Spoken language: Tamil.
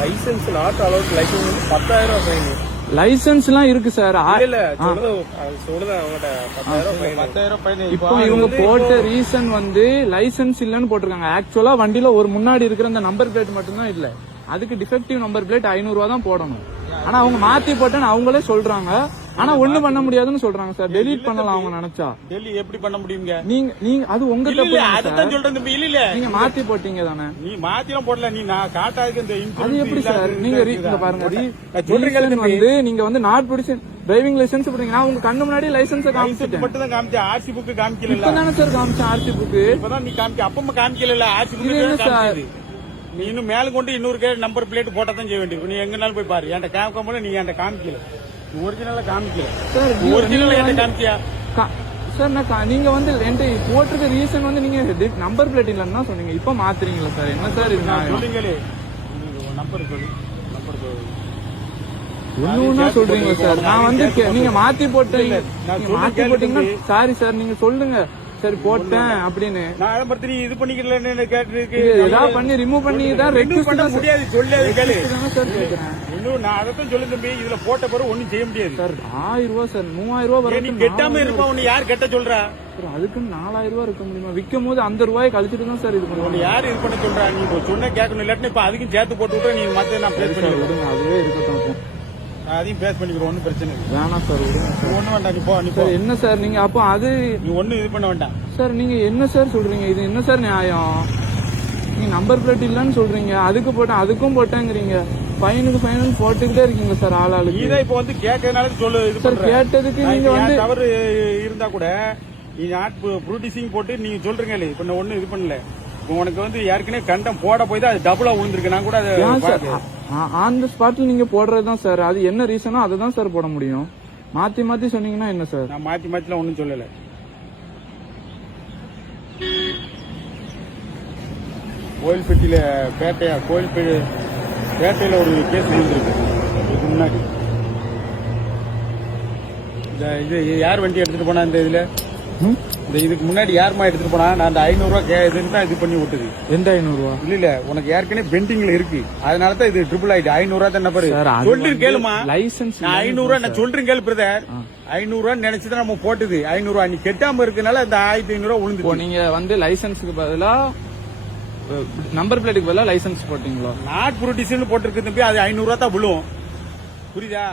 Licence not allowed license 10,000 fine. லைசன்ஸ்லாம் இருக்கு சார். இல்ல சொல்லுது அவங்ககிட்ட 10,000 ஃபைன். இப்போ இவங்க போட்ட ரீசன் வந்து லைசன்ஸ் இல்லன்னு போட்டிருக்காங்க. ஆக்சுவலா வண்டியில ஒரு முன்னாடி இருக்கிற அந்த நம்பர் பிளேட் மட்டும்தான் இல்ல, அதுக்கு டிஃபெக்டிவ் நம்பர் பிளேட் 500 ரூபா தான் போடணும். ஆனா அவங்க மாத்தி போட்டேன்னு அவங்களே சொல்றாங்க. ஆனா ஒண்ணு பண்ண முடியாதுன்னு சொல்றாங்க சார். டெலீட் பண்ணலாம் அவங்க நினைச்சா. டெல்லி எப்படி பண்ண முடியுங்க? நீங்க அது உங்க தப்பு. அதான் சொல்றேன். இல்ல நீங்க மாத்தி போட்டீங்க தானே. நீ மாத்திலாம் போடல. நீ நான் காட்டாதுக்கு இந்த அது எப்படி சார்? நீங்க பாருங்க வந்து நீங்க வந்து நாட் ப்ரொடியூசர் டிரைவிங் லைசன்ஸ் போடுறீங்கன்னா உங்க கண்ணு முன்னாடி லைசன்ஸ் காமிச்சிட்டு மட்டும் தான் காமிச்சேன். ஆர்சி புக் காமிக்கல. இப்பதானே சார் காமிச்சேன் ஆர்சி புக். இப்பதான் நீ காமிக்க. அப்பமா காமிக்கல. RC book sir. நீ இன்னும் மேல கொண்டு இன்னொரு நம்பர் பிளேட் போட்டா தான் செய்ய வேண்டியது. நீ எங்கனாலும் போய் பாரு. என்கிட்ட காமிக்காம நீ என்கிட்ட காமிக்கல. ஒரிஜினலா காமிக்கல. ஒரிஜினலா என்கிட்ட காமிக்கியா சார்? நீங்க வந்து போட்டிருக்க ரீசன் வந்து நீங்க நம்பர் பிளேட் இல்லன்னா சொன்னீங்க. இப்ப மாத்துறீங்களா சார்? என்ன சார் இது? சொல்லுங்களே நம்பர் சொல்லு. நம்பர் ஒண்ணுன்னா சொல்றீங்க சார். நான் வந்து நீங்க மாத்தி போட்டீங்க. மாத்தி போட்டீங்கன்னா சாரி சார் நீங்க சொல்லுங்க. சரி போட்டேன் அப்படின்னு நான் பத்தி இது பண்ணிக்கல கேட்டு ஏதாவது பண்ணி ரிமூவ் பண்ணி தான் ரெக்வெஸ்ட் பண்ண முடியாது. சொல்லாது கேளு சார் கேக்குறேன். இன்னும் நான் அதான் சொல்லு தம்பி. இதுல போட்ட பிறகு ஒண்ணும் செய்ய முடியாது சார். 1000 ரூபாய் சார். 3000 ரூபாய் வரும். நீ கெட்டாம இருப்பா. உன்னை யார் கெட்ட சொல்றா? அதுக்கு 4000 ரூபாய் இருக்க முடியுமா? விற்கும் போது அந்த ரூபாய் கழிச்சிட்டு தான் சார் இது பண்ணுவாங்க. யாரு இது பண்ண சொல்றா? நீ சொன்ன கேட்கணும். இல்லாட்டி இப்ப அதுக்கும் சேர்த்து போட்டு விட்டு நீ மத்த நான் பேஸ் பண்ணி விடுங்க. அதுவே இருக்கட்டும். அதையும் பேஸ் பண்ணிக்கிறோம். ஒன்னும் பிரச்சனை இல்லை. வேணாம் சார். ஒண்ணு வேண்டாம். நீ போ. நீ போ. என்ன சார் நீங்க அப்போ அது நீ ஒண்ணு இது பண்ண வேண்டாம் சார். நீங்க என்ன சார் சொல்றீங்க? இது என்ன சார் நியாயம்? நீங்க நம்பர் பிளேட் இல்லன்னு சொல்றீங்க. அதுக்கு போட்டேன் அதுக்கும் போட்டேங்கிறீங்க. ஃபைனுக்கு ஃபைனல் போட்டுக்கிட்டே இருக்கீங்க சார். ஆளாளுக்கு இதை இப்ப வந்து கேட்கறதுனால சொல்லு. இது சார் கேட்டதுக்கு நீங்க வந்து தவறு இருந்தா கூட நீ நாட் ப்ரொடியூசிங் போட்டு நீங்க சொல்றீங்க. இப்ப நான் ஒண்ணு இது பண்ணல. உனக்கு வந்து ஏற்கனவே கண்டம் போட போய் தான் அது டபுளா விழுந்திருக்கு. நான் கூட ஆன் த ஸ்பாட்ல நீங்க போடுறதுதான் சார். அது என்ன ரீசனோ அதை தான் சார் போட முடியும். மாத்தி மாத்தி சொன்னீங்கன்னா என்ன சார்? நான் மாத்தி மாத்திலாம் ஒண்ணும் சொல்லல. கோயில்பட்டியில பேட்டையில ஒரு கேஸ் விழுந்திருக்கு. இதுக்கு முன்னாடி இது யார் வண்டி எடுத்துட்டு போனா? இந்த இதுல இதுக்கு முன்னாடி யாருமா எடுத்துட்டு போனா? நான் அந்த 500 ரூபாய் இதுன்னு தான் இது பண்ணி விட்டது. எந்த 500 ரூபாய்? இல்ல உனக்கு ஏற்கனவே பெண்டிங்ல இருக்கு. அதனாலதான் இது ட்ரிபிள் ஆயிட்டு. 500 ரூபாய் தான் நம்பர். சொல்லிட்டு கேளுமா? லைசன்ஸ் 500 ரூபாய் நான் சொல்றேன் கேளு பிரதர். 500 ரூபாய் நினைச்சுதான் நம்ம போட்டது. 500 ரூபாய் நீ கெட்டாம இருக்கனால இந்த 1500 ரூபாய் விழுந்து. நீங்க வந்து லைசன்ஸுக்கு பதிலா நம்பர் பிளேட்டுக்கு பதிலா லைசன்ஸ் போட்டீங்களா? நாட் ப்ரொடியூசர்னு போட்டிருக்கு தம்பி. அது 500 ரூபாய் தான் விழும். புரியுதா?